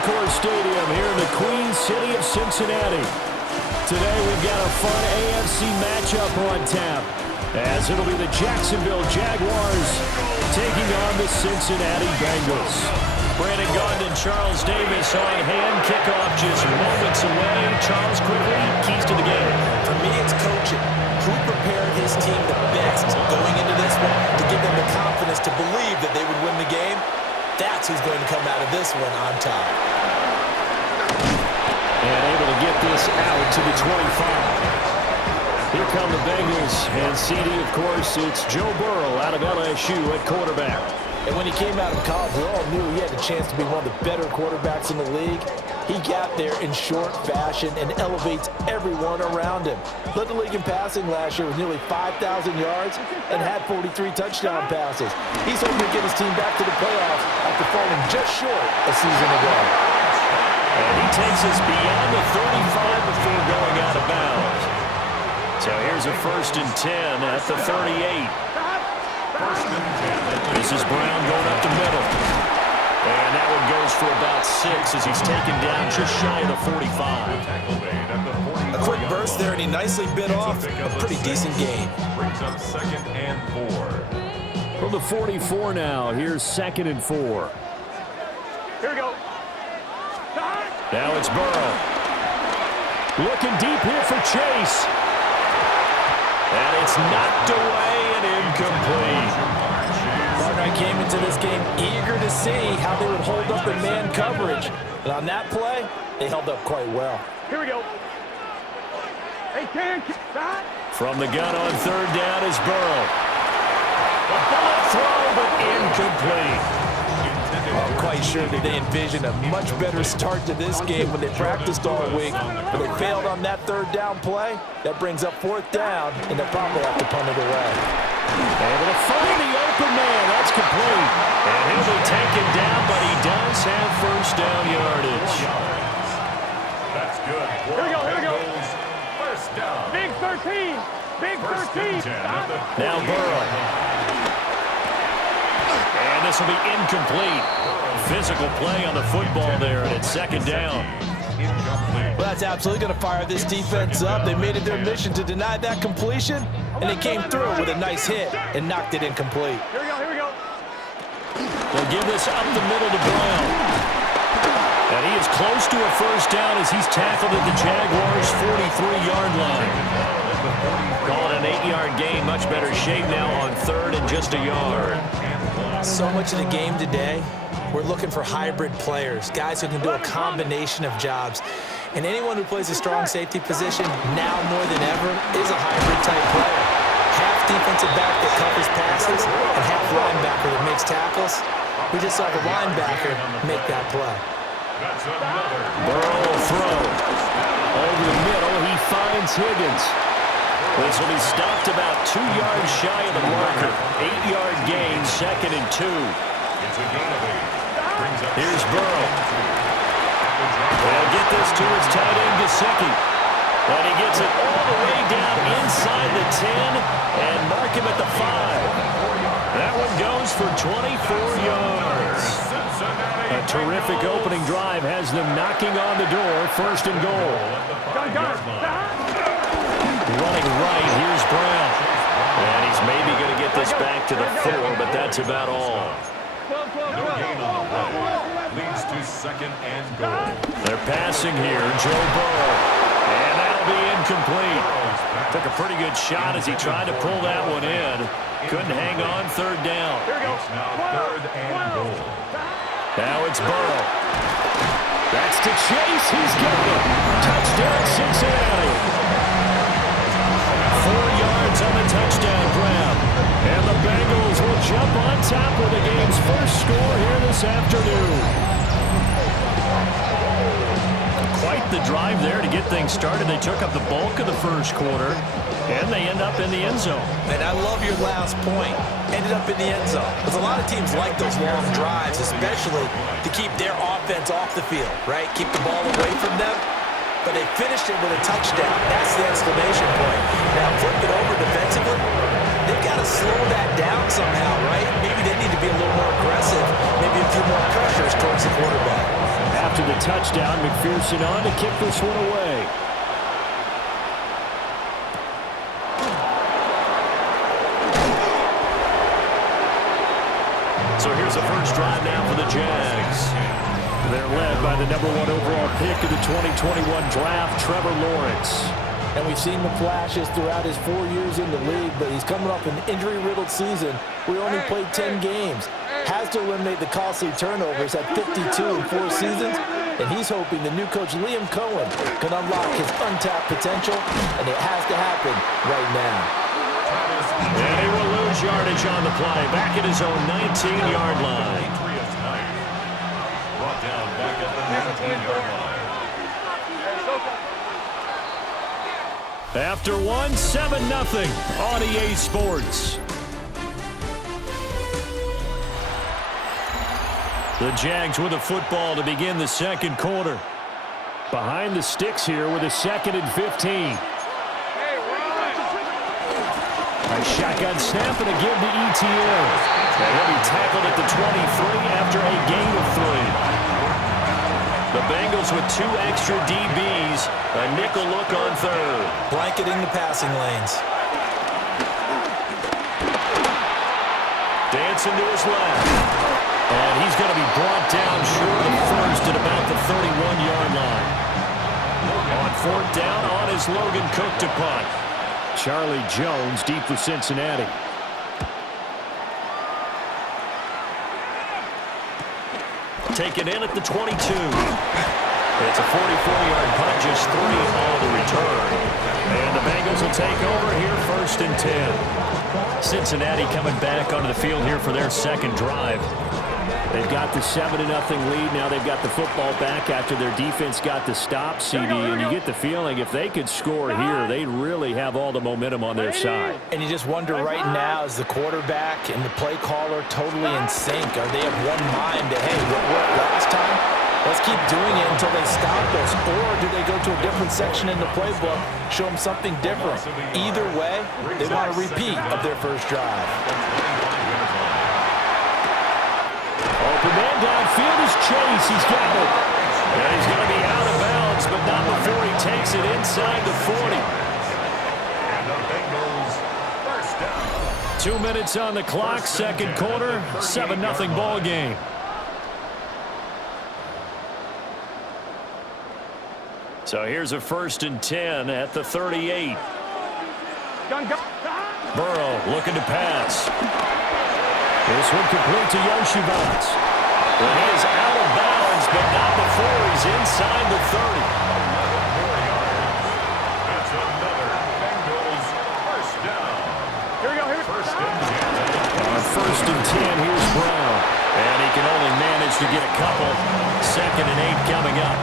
Concourse Stadium here in the Queen City of Cincinnati. Today we've got a fun AFC matchup on tap, as it'll be the Jacksonville Jaguars taking on the Cincinnati Bengals. Brandon Gaudin and Charles Davis on hand. Kickoff just moments away. Charles, quickly, keys to the game. For me, it's coaching. Who prepared his team the best going into this one to give them the confidence to believe that they would win the game? That's who's going to come out of this one on top. And able to get this out to the 25. Here come the Bengals, and CD, of course, it's Joe Burrow out of LSU at quarterback. And when he came out of college, we all knew he had a chance to be one of the better quarterbacks in the league. He got there in short fashion and elevates everyone around him. Led the league in passing last year with nearly 5,000 yards and had 43 touchdown passes. He's hoping to get his team back to the playoffs after falling just short a season ago. And he takes us beyond the 35 before going out of bounds. So here's a 1st and 10 at the 38. This is Brown going up the middle. And that one goes for about 6 as he's taken down just shy of the 45. A quick burst there, and he nicely bit off a pretty decent gain. Brings up 2nd and 4. From the 44 now, here's 2nd and 4. Here we go. Now it's Burrow. Looking deep here for Chase. And it's knocked away and incomplete. I came into this game eager to see how they would hold up in man coverage. And on that play, they held up quite well. Here we go. Hey, Ken, stop. From the gun on 3rd down is Burrow. A bullet throw, but incomplete. I'm quite sure that they envisioned a much better start to this game when they practiced all week. But they failed on that 3rd down play. That brings up 4th down, and they'll probably have to punt it away. Able to find the open man. That's complete. And he'll be taken down, but he does have 1st down yardage. That's good. Here we go, here we go. 1st down. Big 13. Big 13. Now Burrow. And this will be incomplete. Physical play on the football there, and it's 2nd down. Well, that's absolutely going to fire this defense up. They made it their mission to deny that completion, and they came through with a nice hit and knocked it incomplete. Here we go, here we go. They'll give this up the middle to Brown. And he is close to a 1st down as he's tackled at the Jaguars' 43-yard line. Call it an 8-yard gain. Much better shape now on 3rd and just a yard. So much of the game today, we're looking for hybrid players, guys who can do a combination of jobs. And anyone who plays a strong safety position, now more than ever, is a hybrid-type player. Half defensive back that covers passes and half linebacker that makes tackles. We just saw the linebacker make that play. Burrow will throw. Over the middle, he finds Higgins. This will be stopped about 2 yards shy of the marker. 8-yard gain, 2nd and 2. Here's Burrow. They'll get this to his tight end, Gesicki. And he gets it all the way down inside the 10 and mark him at the 5. That one goes for 24 yards. A terrific opening drive has them knocking on the door. 1st and goal. Running right, here's Brown. And he's maybe going to get this back to the 4, but that's about all. No gain on the play. Leads to 2nd and goal. They're passing here, Joe Burrow. And that'll be incomplete. Took a pretty good shot as he tried to pull that one in. Couldn't hang on 3rd down. It's now 3rd and goal. Now it's Burrow. That's to Chase. He's got it. Touchdown, Cincinnati. 4 yards on the touchdown grab. And the Bengals will jump on top with the game's first score here this afternoon. Quite the drive there to get things started. They took up the bulk of the 1st quarter, and they end up in the end zone. And I love your last point. Ended up in the end zone. Because a lot of teams like those long drives, especially to keep their offense off the field, right? Keep the ball away from them. But they finished it with a touchdown. That's the exclamation point. Now flip it over defensively. They've got to slow that down somehow, right? Maybe they need to be a little more aggressive. Maybe a few more pressures towards the quarterback. After to the touchdown. McPherson on to kick this one away. So here's the first drive now for the Jags. They're led by the #1 overall pick of the 2021 draft, Trevor Lawrence. And we've seen the flashes throughout his 4 years in the league, but he's coming off an injury-riddled season where he only played 10 games. Has to eliminate the costly turnovers at 52 in 4 seasons, and he's hoping the new coach Liam Cohen can unlock his untapped potential, and it has to happen right now. And he will lose yardage on the play, back at his own 19-yard line. Brought down back at the 19-yard line. After one, 7-0 on EA Sports. The Jags with the football to begin the second quarter. Behind the sticks here with a 2nd and 15. A shotgun snap and a give to ETN. And he'll be tackled at the 23 after a gain of 3. The Bengals with 2 extra DBs. A nickel look on third. Blanketing the passing lanes. Dancing to his left. And he's going to be brought down short of first at about the 31-yard line. On 4th down, on is Logan Cook to punt. Charlie Jones deep for Cincinnati. Taken in at the 22. It's a 44-yard punt, just 3 on the return. And the Bengals will take over here 1st and 10. Cincinnati coming back onto the field here for their second drive. They've got the 7-0 lead. Now they've got the football back after their defense got the stop, CD. And you get the feeling if they could score here, they'd really have all the momentum on their side. And you just wonder right now, is the quarterback and the play caller totally in sync? Are they of one mind to, hey, what worked last time? Let's keep doing it until they stop us. Or do they go to a different section in the playbook, show them something different? Either way, they want a repeat of their first drive. Open man downfield is Chase. He's got it. And he's going to be out of bounds, but not before he takes it inside the 40. And the Bengals first down. 2 minutes on the clock, second quarter, 7-0 ball game. So here's a 1st and 10 at the 38. Burrow looking to pass. This one complete to Yoshivas. Well, he is out of bounds, but not before he's inside the 30. That's another Bengals first down. Here we go. First and 10. On 1st and 10, here's Brown. And he can only manage to get a couple. 2nd and 8 coming up.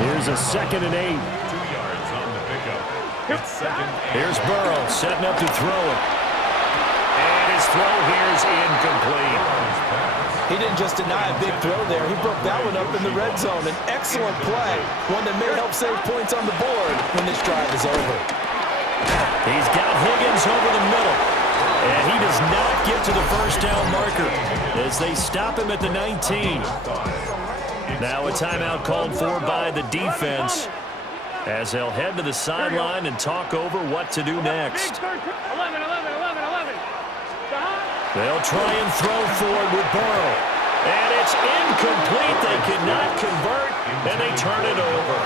Here's a 2nd and 8. 2 yards on the pickup. It's 2nd. Here's Burrow setting up to throw it. And his throw here is incomplete. He didn't just deny a big throw there. He broke that one up in the red zone. An excellent play. One that may help save points on the board when this drive is over. He's got Higgins over the middle. And he does not get to the first down marker as they stop him at the 19. Now a timeout called for by the defense as they'll head to the sideline and talk over what to do next. 11. They'll try and throw forward with Burrow. And it's incomplete. They could not convert, and they turn it over.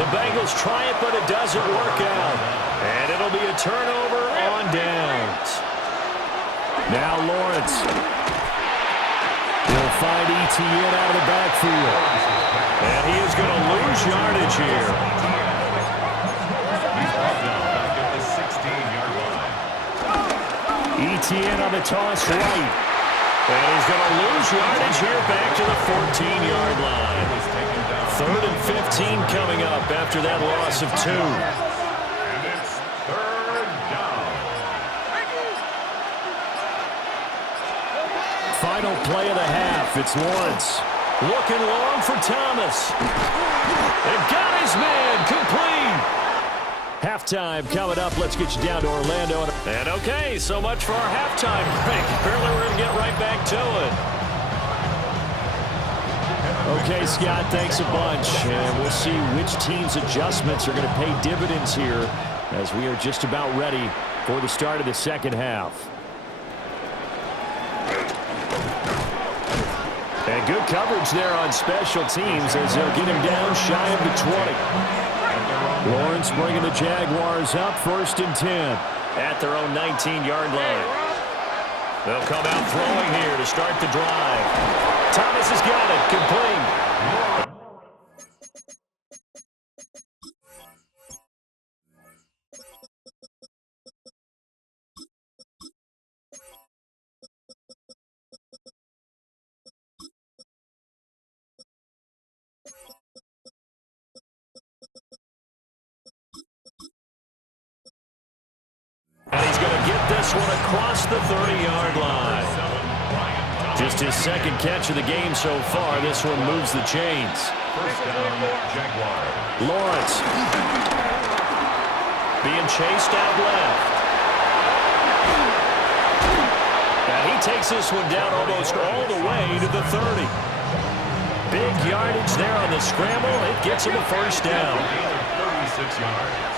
The Bengals try it, but it doesn't work out. And it'll be a turnover on downs. Now Lawrence will find ETN out of the backfield. And he is going to lose yardage here. He's brought down back at the 16-yard line. ETN on the toss right. And he's going to lose yardage here back to the 14-yard line. 3rd and 15 coming up after that loss of 2. And it's 3rd down. Final play of the half. It's Lawrence. Looking long for Thomas. And got his man complete. Halftime coming up. Let's get you down to Orlando. And okay, so much for our halftime break. Apparently we're going to get right back to it. Okay, Scott, thanks a bunch. And we'll see which team's adjustments are going to pay dividends here as we are just about ready for the start of the second half. And good coverage there on special teams as they'll get him down shy of the 20. Lawrence bringing the Jaguars up 1st and 10 at their own 19-yard line. They'll come out throwing here to start the drive. Thomas has got it, complete. And he's going to get this one across the 30-yard line. Just his second catch of the game so far. This one moves the chains. First down, Jaguars. Lawrence being chased out left. And he takes this one down almost all the way to the 30. Big yardage there on the scramble. It gets him a first down. 36 yards.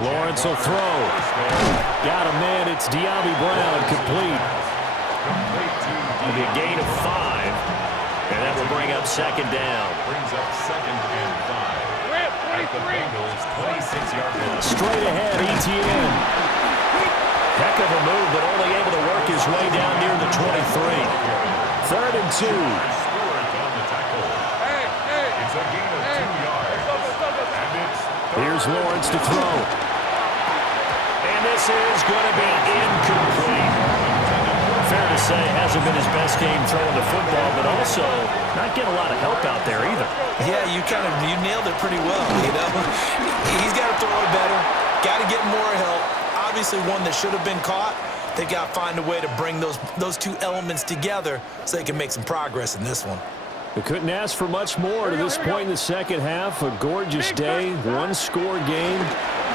Lawrence will throw. Got a man. It's De'Ami Brown, complete. It'll be a gain of 5. And that will bring up second down. Brings up 2nd and 5. At the Bengals 26-yard line. Straight ahead, ETN. Heck of a move, but only able to work his way down near the 23. 3rd and 2. It's a gain of 2 yards. And it's Here's Lawrence to throw. And this is going to be incomplete. Fair to say, hasn't been his best game throwing the football, but also not getting a lot of help out there either. Yeah, you nailed it pretty well, you know. He's got to throw it better. Got to get more help. Obviously one that should have been caught. They've got to find a way to bring those two elements together so they can make some progress in this one. We couldn't ask for much more to this point in the second half. A gorgeous day, one-score game.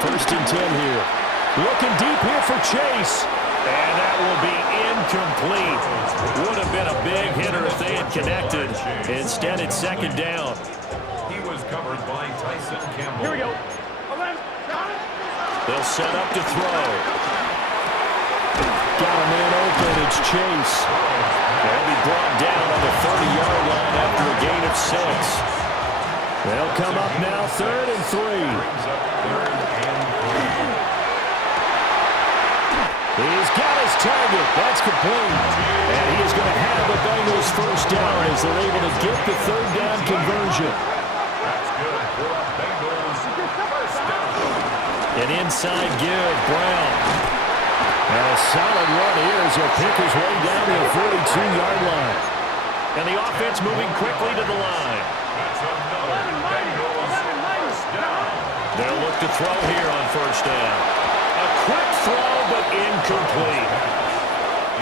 1st and 10 here. Looking deep here for Chase. And that will be incomplete. Would have been a big hitter if they had connected. Instead, it's second down. He was covered by Tyson Campbell. Here we go. They'll set up to throw. Got a man open. It's Chase. They'll be brought down on the 30-yard line after a gain of 6. They'll come up now 3rd and 3. Brings up 3rd and 3. He's got his target. That's complete. And he is going to have the Bengals first down as they're able to get the 3rd down conversion. That's good for Bengals first down. An inside give, Brown. And a solid run here as he'll pick his way down to the 42-yard line. And the offense moving quickly to the line. That's another Bengals first down. They'll look to throw here on first down. A quick throw, but incomplete.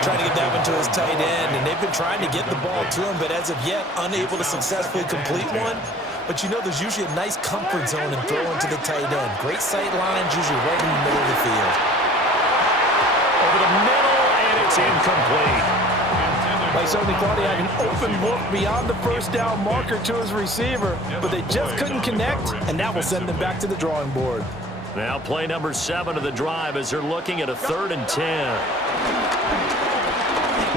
Trying to get that one to his tight end, and they've been trying to get the ball to him, but as of yet, unable to successfully complete one. But you know there's usually a nice comfort zone in throwing to the tight end. Great sight lines, usually right in the middle of the field. Over the middle, and it's incomplete. They certainly thought he had an open look beyond the first down marker to his receiver, but they just couldn't connect, and that will send them back to the drawing board. Now play number 7 of the drive as they're looking at a 3rd and 10.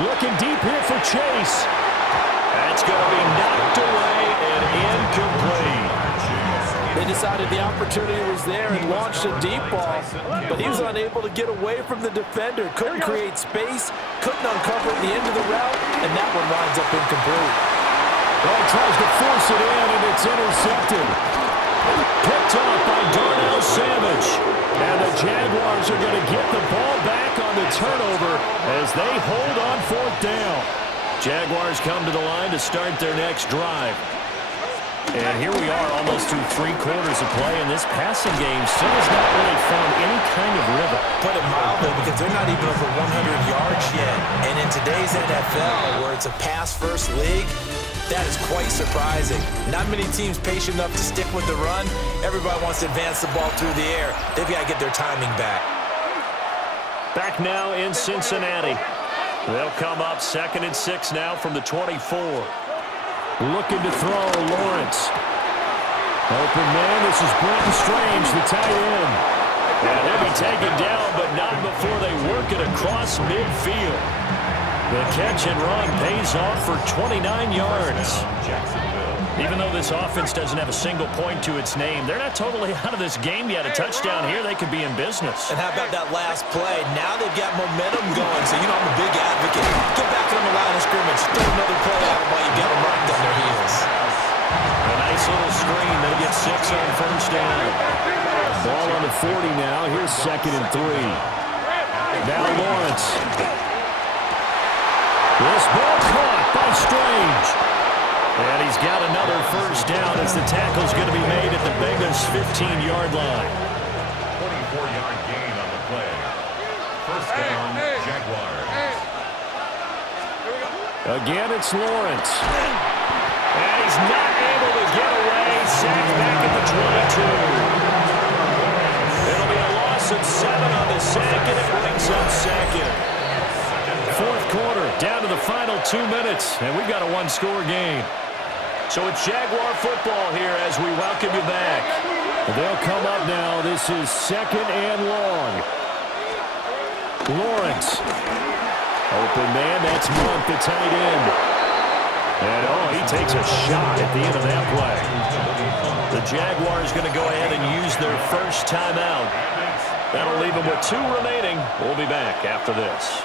Looking deep here for Chase. That's going to be knocked away and incomplete. They decided the opportunity was there and launched a deep ball, but he was unable to get away from the defender, couldn't create space, couldn't uncover at the end of the route, and that one winds up incomplete. Well, he tries to force it in, and it's intercepted. Picked off by Darnell Savage. And the Jaguars are going to get the ball back on the turnover as they hold on 4th down. Jaguars come to the line to start their next drive. And here we are almost through 3 quarters of play, and this passing game still has not really found any kind of rhythm. Put it mildly, because they're not even over 100 yards yet. And in today's NFL, where it's a pass-first league, that is quite surprising. Not many teams patient enough to stick with the run. Everybody wants to advance the ball through the air. They've got to get their timing back. Back now in Cincinnati. They'll come up 2nd and 6 now from the 24. Looking to throw, Lawrence. Open man, this is Brenton Strange, the tight end. And they'll be taken down, but not before they work it across midfield. The catch and run pays off for 29 yards. Even though this offense doesn't have a single point to its name, they're not totally out of this game yet. A touchdown here, they could be in business. And how about that last play? Now they've got momentum going, so you know I'm a big advocate. Get back on the line of scrimmage. Throw another play at them while you got them right on their heels. A nice little screen. They get 6 on first down. Ball on the 40 now. Here's 2nd and 3. Now Lawrence. This ball caught by Strange. And he's got another first down as the tackle's going to be made at the Bengals' 15-yard line. 24-yard gain on the play. First down, Jaguars. Again, it's Lawrence. And he's not able to get away. Sacked back at the 22. It'll be a loss of 7 on the sack, and it brings up 2nd. Fourth quarter, down to the final 2 minutes, and we've got a one-score game. So it's Jaguar football here as we welcome you back. They'll come up now. This is 2nd and long. Lawrence. Open man, that's Monk, the tight end. And, he takes a shot at the end of that play. The Jaguars going to go ahead and use their first timeout. That'll leave them with 2 remaining. We'll be back after this.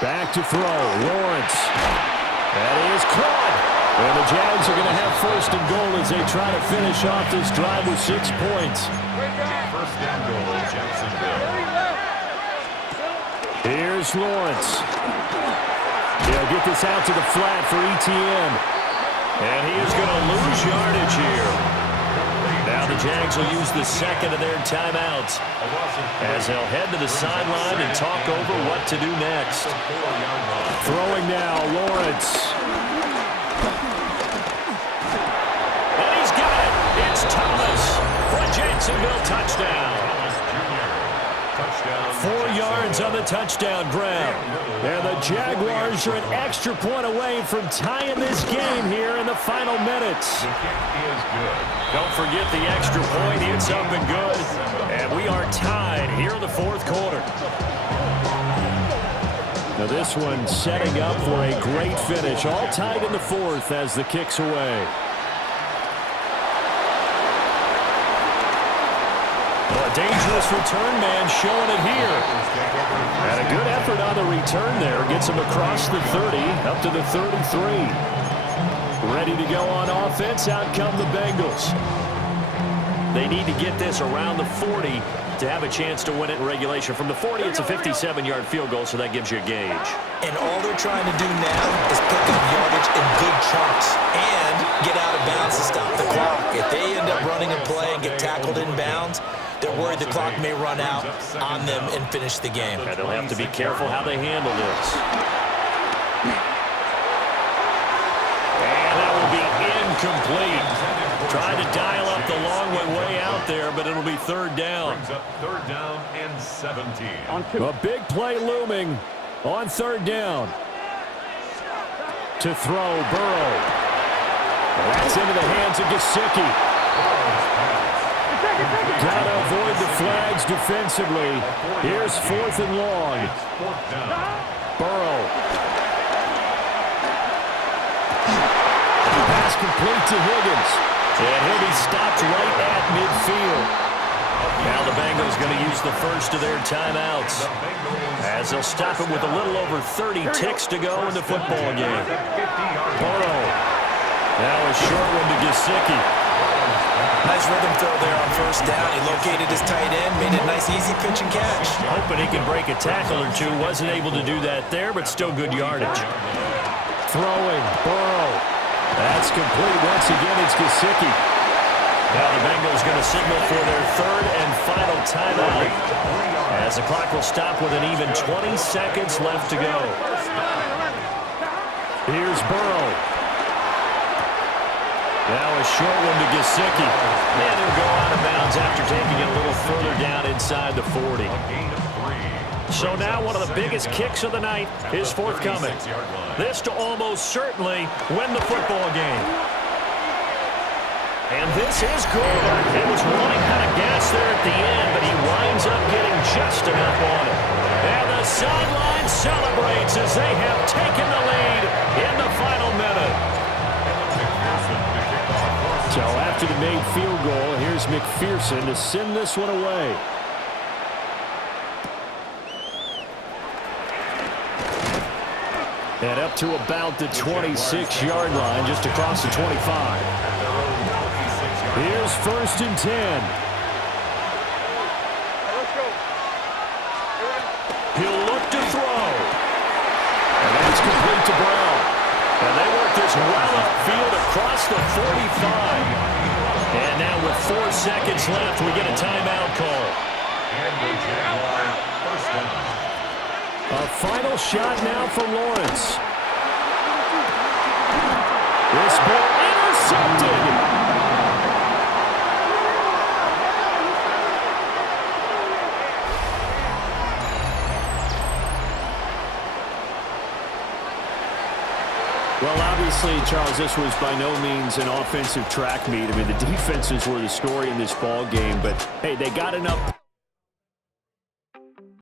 Back to throw, Lawrence. That is caught. And the Jags are going to have 1st and goal as they try to finish off this drive with 6 points. First down goal, Jacksonville. Here's Lawrence. They'll get this out to the flat for Etienne. And he is going to lose yardage here. Now the Jags will use the 2nd of their timeouts as they'll head to the sideline and talk over what to do next. Throwing now, Lawrence. And he's got it. It's Thomas for a Jacksonville touchdown. 4 yards on the touchdown grab. And the Jaguars are an extra point away from tying this game here in the final minutes. The kick is good. Don't forget the extra point. It's up and good. And we are tied here in the fourth quarter. Now this one setting up for a great finish. All tied in the fourth as the kick's away. Well, a dangerous return man showing it here. And a good effort on the return there. Gets him across the 30, up to the 33. Ready to go on offense. Out come the Bengals. They need to get this around the 40 to have a chance to win it in regulation. From the 40, it's a 57-yard field goal, so that gives you a gauge. And all they're trying to do now is pick up yardage in good chunks and get out of bounds to stop the clock. If they end up running a play and get tackled in bounds, they're worried the clock may run out on them and finish the game. And they'll have to be careful how they handle this. And that will be incomplete. Trying to dial up the long way out there, but it'll be 3rd down. Brings up 3rd down and 17. A big play looming on 3rd down. To throw, Burrow. That's into the hands of Gesicki. Got to avoid the flags defensively. Here's 4th and long. Burrow. Pass complete to Higgins. And he'll be stopped right at midfield. Now the Bengals going to use the first of their timeouts as they'll stop him with a little over 30 ticks to go in the football game. Burrow. Now a short one to Gesicki. Nice rhythm throw there on 1st down. He located his tight end, made a nice easy pitch and catch. Hoping he could break a tackle or two. Wasn't able to do that there, but still good yardage. Throwing, Burrow. That's complete. Once again, it's Gesicki. Now the Bengals going to signal for their 3rd and final timeout as the clock will stop with an even 20 seconds left to go. Here's Burrow. Now a short one to Gesicki. And he'll go out of bounds after taking it a little further down inside the 40. A gain of 3. So now one of the biggest kicks of the night is forthcoming. This to almost certainly win the football game. And this is good. It was running out of gas there at the end, but he winds up getting just enough on it. And the sideline celebrates as they have taken the lead in the final minute. So after the made field goal, here's McPherson to send this one away. And up to about the 26-yard line, just across the 25. Here's 1st and 10. He'll look to throw. And that's complete to Brown. And they work this well upfield across the 45. And now with 4 seconds left, we get a timeout call. A final shot now for Lawrence. This ball intercepted. Well, obviously, Charles, this was by no means an offensive track meet. I mean, the defenses were the story in this ball game, but, hey, they got enough